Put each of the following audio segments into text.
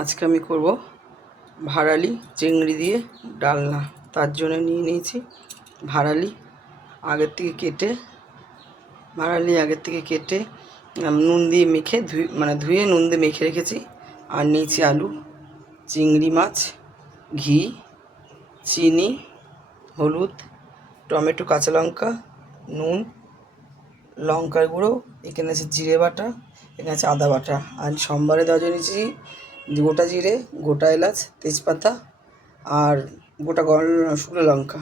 আজকে আমি করব ভাড়ালি চিংড়ি দিয়ে ডালনা। তার জন্য নিয়ে নিয়েছি ভাড়ালি আগের থেকে কেটে নুন দিয়ে মেখে ধুয়ে নুন দিয়ে মেখে রেখেছি। আর নিয়েছি আলু, চিংড়ি মাছ, ঘি, চিনি, হলুদ, টমেটো, কাঁচা লঙ্কা, নুন, লঙ্কার গুঁড়ো, এখানে আছে জিরে বাটা, এখানে আছে আদা বাটা। আর সোমবারে দেওয়ার জন্য নিয়েছি গোটা জিরে, গোটা এলাচ, তেজপাতা আর গোটা শুকনো লঙ্কা।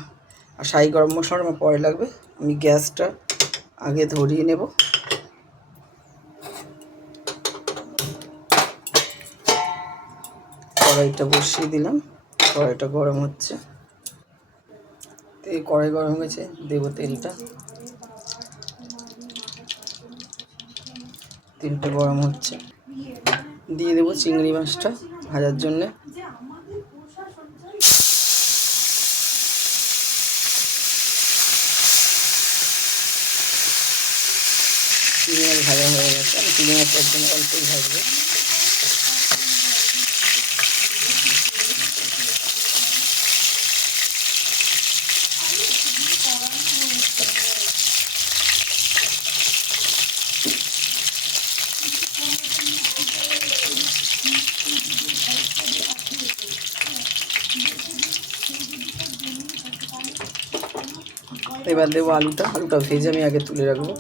আর শাহি গরম মশলা আমার পরে লাগবে। আমি গ্যাসটা আগে ধরিয়ে নেব। কড়াইটা বসিয়ে দিলাম, কড়াইটা গরম হচ্ছে। কড়াই গরম হয়েছে, দেবো তেলটা গরম হচ্ছে। দিয়ে দেবো চিংড়ি মাছটা ভাজার জন্যে। চিংড়ি মাছ ভাজা হয়ে গেছে। আমি চিংড়ি মাছটা একদম অল্পই ভাজবো। এবার দেবো আলুটা ভেজে আমি আগে তুলে রাখবো।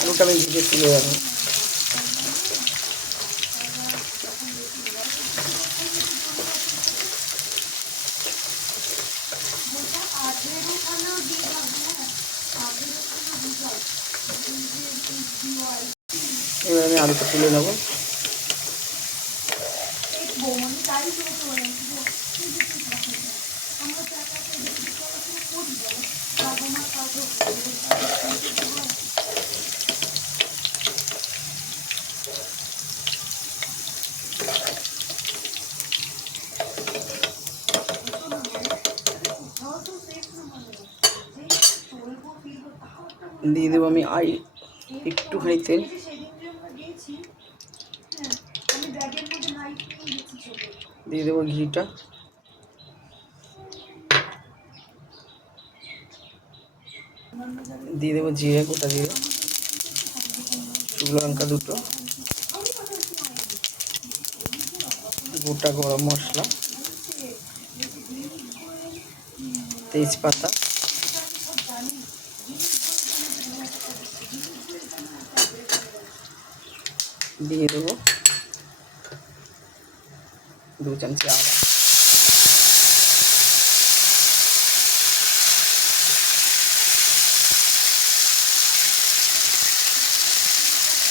আলুটা আমি ভেজে তুলে রাখবো। এবার আমি আলুটা তুলে নেব। দিয়ে দেবো আমি একটুখানি তেল। দিয়ে দেবো ঘিটা। দিয়ে দেবো জিরে, গোটা জিরে, শুকনো লঙ্কা দুটো, গোটা গরম মশলা, তেজপাতা, দিয়ে দেবো 2 চামচ আদা,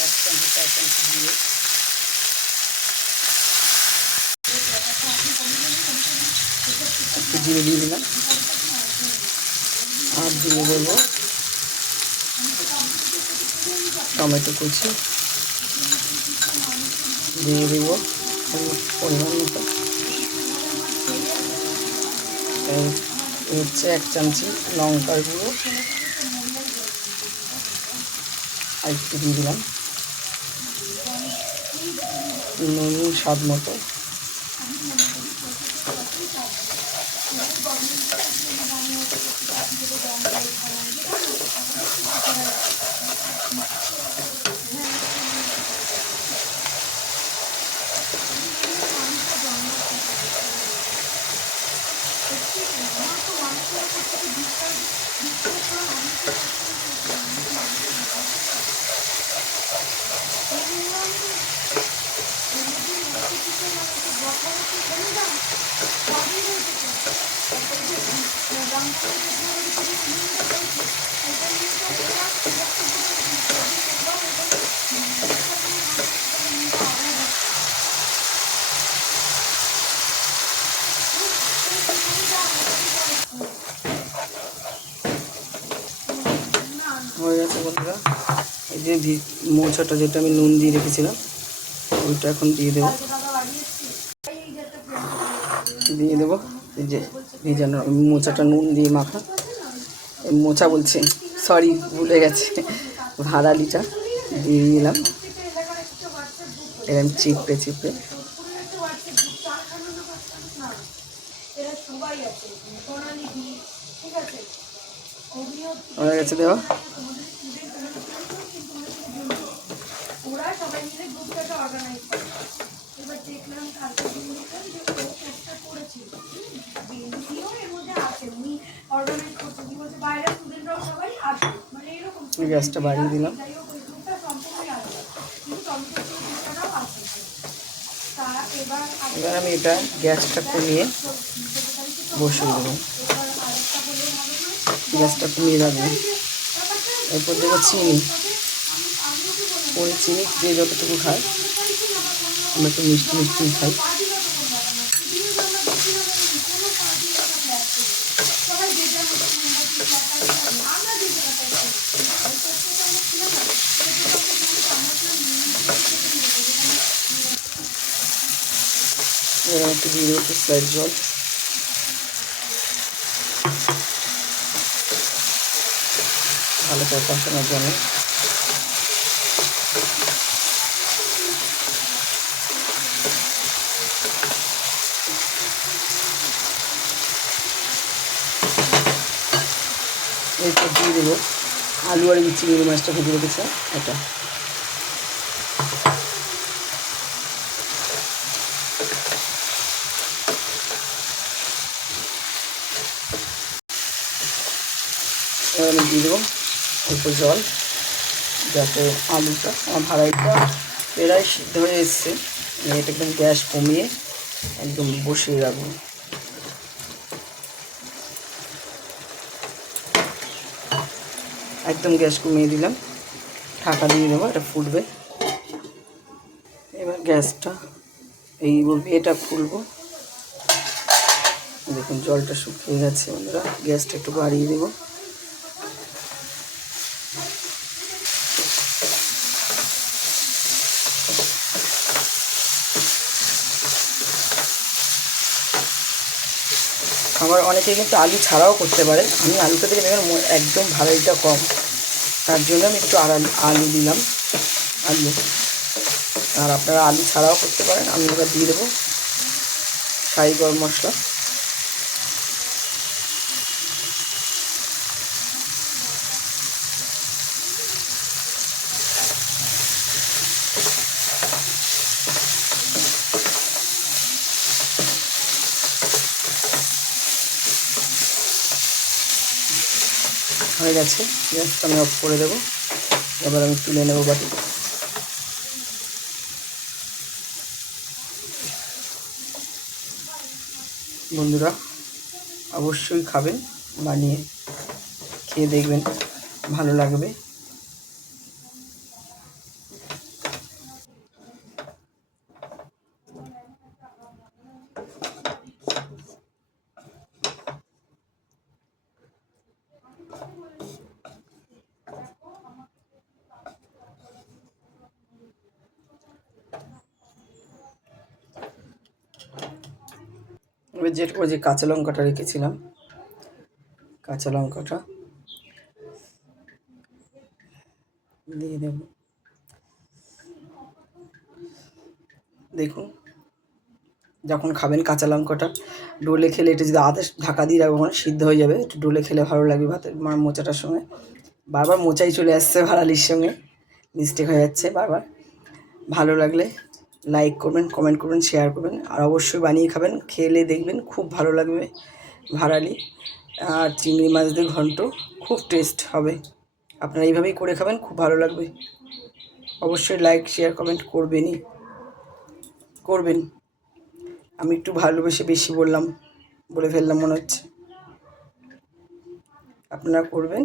1 চামচ 4 চামচ দিয়ে একটু জিরে দিয়ে দিলাম। আর দিয়ে দেবো টমেটো কুচি, দিয়ে দেবো পরিমাণ মতো হচ্ছে 1 চামচি লঙ্কার গুঁড়ো, আর একটু দিয়ে দিলাম নুন স্বাদ মতো। হয়ে গেছে বন্ধুরা। এই যে মোচাটা যেটা আমি নুন দিয়ে রেখেছিলাম ওইটা এখন দিয়ে দেবো। এই যে ভেজানো মোচাটা নুন দিয়ে মাখা, মোচা বলছে, সরি ভুলে গেছে, ভাড়ালিটা দিয়ে দিলাম এরকম চিপড়ে চিপড়ে। হয়ে গেছে দেওয়া। গ্যাসটা বাড়িয়ে দিলাম। এবার আমি এটা গ্যাসটা কমিয়ে বসিয়ে দেবো, গ্যাসটা কমিয়ে রাখবো। এরপর দেবো চিনি, ওই চিনি যে যতটুকু খায়, আমরা একটু মিষ্টি মিষ্টি খাই। এবার একটু দিয়ে দেবো একটু স্লাইড জল, ভালো করে কষানোর জন্য। এরপর দিয়ে দেবো আলু আর এই চিংড়ি মাছটা ভেজে রেখেছে এটা। এবার আমি দিয়ে দেবো অল্প জল, যাতে আলুটা আমার ভাড়াইটা প্রায় সিদ্ধ হয়ে এসছে। এটা একদম গ্যাস কমিয়ে একদম বসিয়ে রাখবো। একদম গ্যাস কমিয়ে দিলাম, ঢাকা দিয়ে দেবো, এটা ফুটবে। এবার গ্যাসটা এই এটা ফুলবো। দেখুন জলটা শুকিয়ে গেছে বন্ধুরা, গ্যাসটা একটু বাড়িয়ে দেবো। আবার অনেকে কিন্তু আলু ছাড়াও করতে পারে, আমি আলুটা থেকে দেখবেন একদম ভাড়াইটা কম, তার জন্য আমি একটু আলু দিলাম, আলু। আর আপনারা আলু ছাড়াও করতে পারেন। আমি এবার দিয়ে দেবো শাহি গরম মশলা, হয়ে গেছে। গ্যাসটা আমি অফ করে দেবো। এবার আমি তুলে নেবো বাটি। বন্ধুরা অবশ্যই খাবেন, বানিয়ে খেয়ে দেখবেন, ভালো লাগবে। এবার ওই যে কাঁচা লঙ্কাটা রেখেছিলাম, কাঁচা লঙ্কাটা দিয়ে দেব। দেখুন যখন খাবেন কাঁচা লঙ্কাটা ডোলে খেলে, এটা যদি আধা ঢাকা দিয়ে রাখবো মানে সিদ্ধ হয়ে যাবে, একটু ডোলে খেলে ভালো লাগবে ভাতের মোচাটার সঙ্গে। বারবার মোচাই চলে আসছে ভাড়ালির সঙ্গে, মিস্টেক হয়ে যাচ্ছে বারবার। ভালো লাগলে লাইক করবেন, কমেন্ট করবেন, শেয়ার করবেন, আর অবশ্যই বানিয়ে খাবেন, খেলে দেখবেন খুব ভালো লাগবে। ভাড়ালি আর চিংড়ি মাছ দিয়ে ঘন্ট খুব টেস্ট হবে। আপনারা এইভাবেই করে খাবেন, খুব ভালো লাগবে। অবশ্যই লাইক শেয়ার কমেন্ট করবেন। আমি একটু ভালোবেসে বেশি বলে ফেললাম মনে হচ্ছে। আপনারা করবেন।